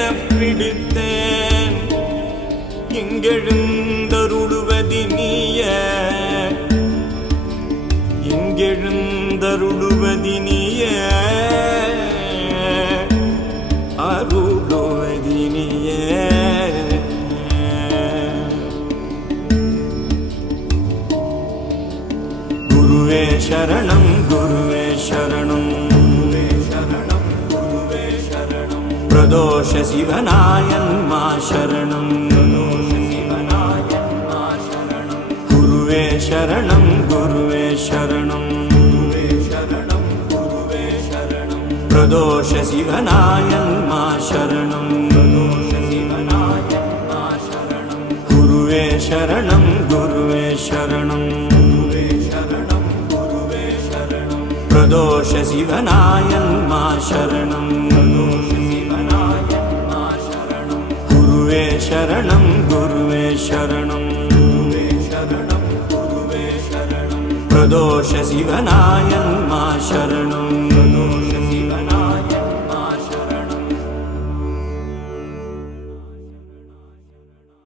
என பிடித்தேன் எங்கெழுந்தருளுவதி நீய எங்கெழுந்தருளுவதி நீய அருளுவதி நீய குருவே சரணம் குருவே சரணம் பிரதோஷ சிவனாயன்மா சரணம் குருவே சரணம் குருவே சரணம் பிரதோஷ சிவனாயன்மா சரணம் குருவே சரணம் குருவே சரணம் பிரதோஷ சிவனாயன்மா சரணம் குருவே சரணம் குருவே சரணம் பிரதோஷ சிவனாயன்மா